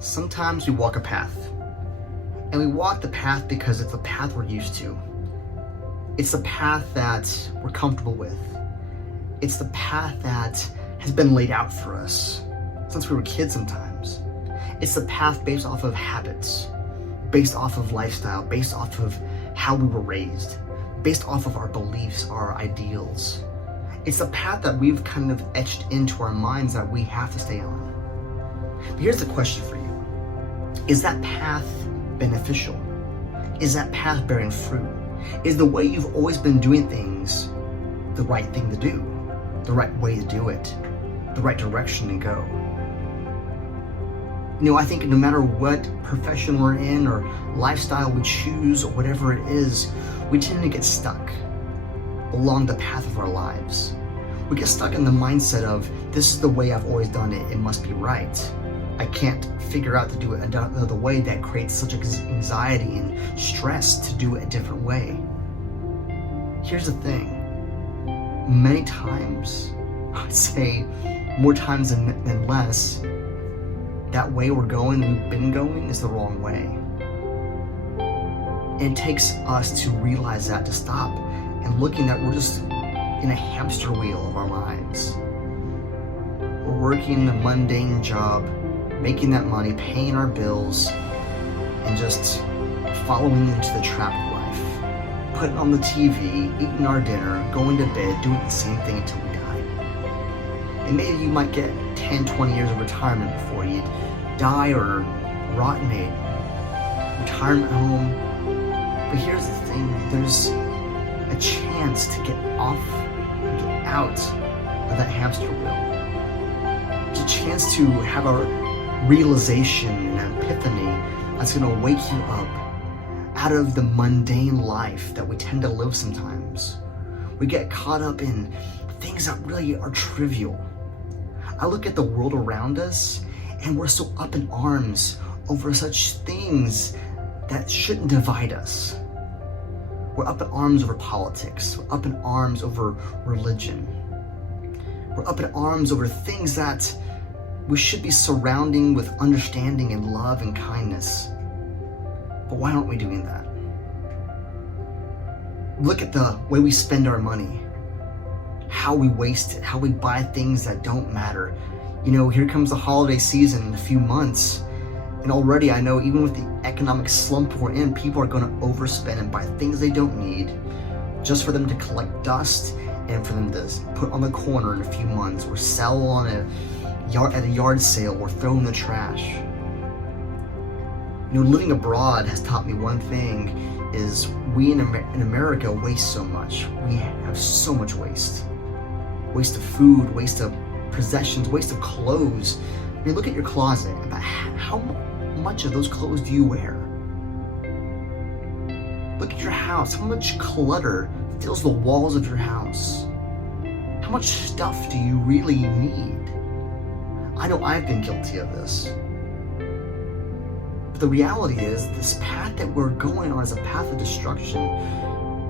Sometimes we walk a path, and we walk the path because it's the path we're used to. It's the path that we're comfortable with. It's the path that has been laid out for us since we were kids sometimes. It's the path based off of habits, based off of lifestyle, based off of how we were raised, based off of our beliefs, our ideals. It's the path that we've kind of etched into our minds that we have to stay on. But here's the question for you. Is that path beneficial? Is that path bearing fruit? Is the way you've always been doing things the right thing to do? The right way to do it? The right direction to go? I think no matter what profession we're in or lifestyle we choose or whatever it is, we tend to get stuck along the path of our lives. We get stuck in the mindset of, this is the way I've always done it, it must be right. I can't figure out to do it another way. That creates such anxiety and stress to do it a different way. Here's the thing. Many times, I'd say more times than less, that way we've been going is the wrong way. And it takes us to realize that, to stop and looking that we're just in a hamster wheel of our lives. We're working a mundane job, making that money, paying our bills, and just following into the trap of life. Putting on the TV, eating our dinner, going to bed, doing the same thing until we die. And maybe you might get 10, 20 years of retirement before you die or rot in a retirement home. But here's the thing, there's a chance to get out of that hamster wheel. There's a chance to have a realization and an epiphany that's going to wake you up out of the mundane life that we tend to live sometimes. We get caught up in things that really are trivial. I look at the world around us and we're so up in arms over such things that shouldn't divide us. We're up in arms over politics. We're up in arms over religion. We're up in arms over things that we should be surrounding with understanding and love and kindness. But why aren't we doing that? Look at the way we spend our money, how we waste it, how we buy things that don't matter. Here comes the holiday season in a few months, and already I know even with the economic slump we're in, people are going to overspend and buy things they don't need just for them to collect dust and for them to put on the corner in a few months or sell on at a yard sale or throw in the trash. Living abroad has taught me one thing, is we in America waste so much. We have so much waste. Waste of food, waste of possessions, waste of clothes. Look at your closet. About how much of those clothes do you wear? Look at your house. How much clutter fills the walls of your house? How much stuff do you really need? I know I've been guilty of this. But the reality is, this path that we're going on is a path of destruction.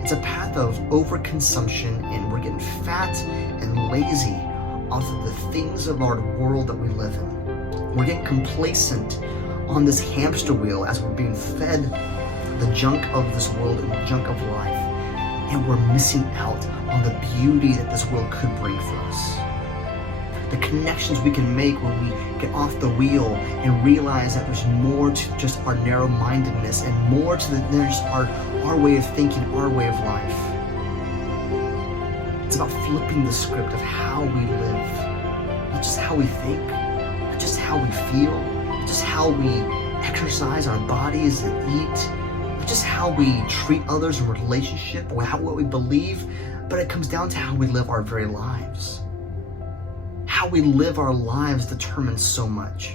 It's a path of overconsumption, and we're getting fat and lazy off of the things of our world that we live in. We're getting complacent on this hamster wheel as we're being fed the junk of this world and the junk of life. And we're missing out on the beauty that this world could bring for us. The connections we can make when we get off the wheel and realize that there's more to just our narrow-mindedness and more to than just our way of thinking, our way of life. It's about flipping the script of how we live. Not just how we think, not just how we feel, not just how we exercise our bodies and eat, not just how we treat others in relationship or what we believe, but it comes down to how we live our very lives. How we live our lives determines so much.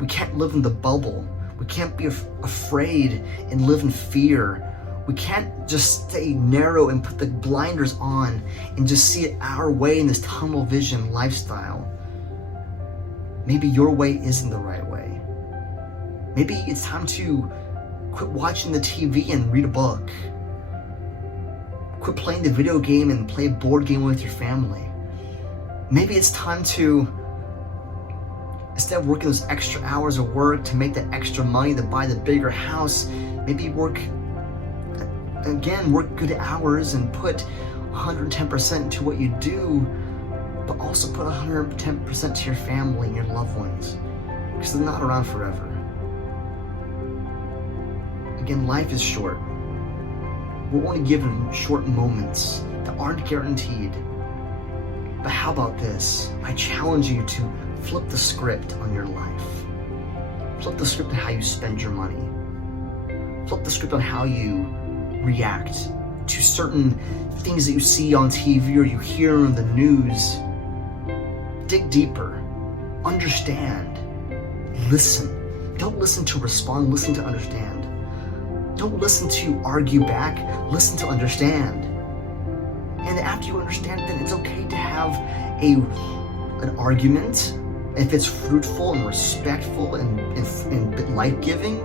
We can't live in the bubble. We can't be afraid and live in fear. We can't just stay narrow and put the blinders on and just see it our way in this tunnel vision lifestyle. Maybe your way isn't the right way. Maybe it's time to quit watching the TV and read a book. Quit playing the video game and play a board game with your family. Maybe it's time to Instead of working those extra hours of work to make that extra money to buy the bigger house, maybe work good hours and put 110% into what you do, but also put 110% to your family and your loved ones, because they're not around forever. Again, life is short. We're only given short moments that aren't guaranteed. But how about this? I challenge you to flip the script on your life. Flip the script on how you spend your money. Flip the script on how you react to certain things that you see on TV or you hear in the news. Dig deeper. Understand. Listen. Don't listen to respond, listen to understand. Don't listen to argue back, listen to understand. And after you understand, then it's okay to have an argument if it's fruitful and respectful and life-giving.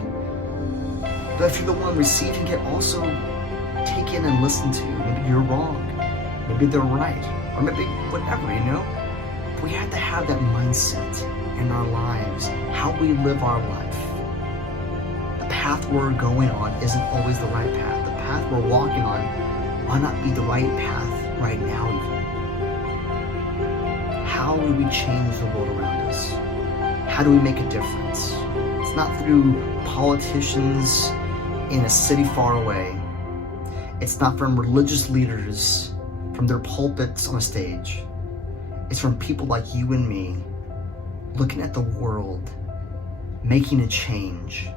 But if you're the one receiving it, also take in and listen to. Maybe you're wrong, maybe they're right, or maybe whatever, But we have to have that mindset in our lives, how we live our life. The path we're going on isn't always the right path. The path we're walking on might not be the right path right now even. How do we change the world around us? How do we make a difference? It's not through politicians in a city far away. It's not from religious leaders, from their pulpits on a stage. It's from people like you and me, looking at the world, making a change.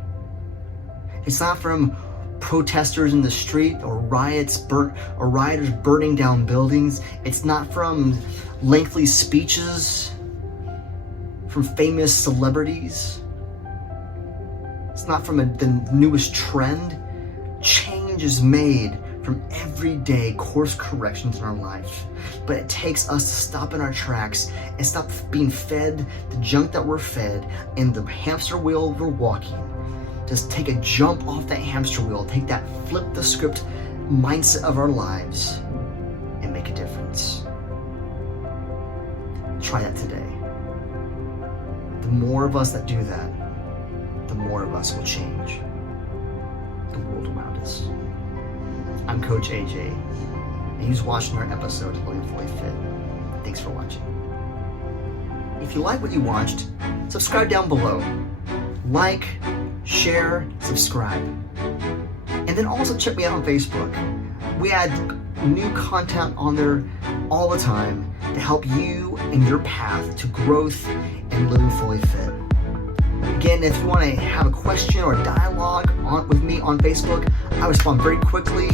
It's not from protesters in the street or rioters burning down buildings. It's not from lengthy speeches from famous celebrities. It's not from the newest trend. Change is made from everyday course corrections in our life. But it takes us to stop in our tracks and stop being fed the junk that we're fed in the hamster wheel we're walking. Just take a jump off that hamster wheel, take that flip the script mindset of our lives and make a difference. Try that today. The more of us that do that, the more of us will change the world around us. I'm Coach AJ, and you're watching our episode of Living Fully Fit. Thanks for watching. If you like what you watched, subscribe down below. Like, share, subscribe. And then also check me out on Facebook. We add new content on there all the time to help you in your path to growth and living fully fit. Again, if you want to have a question or dialogue with me on Facebook, I respond very quickly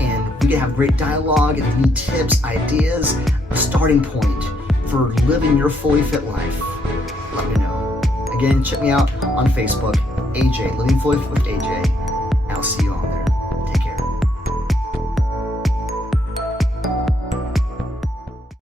and we can have great dialogue. And if you need tips, ideas, a starting point for living your fully fit life, let me know. Again, check me out on Facebook, AJ, Living Fully Fit with AJ. I'll see you on there.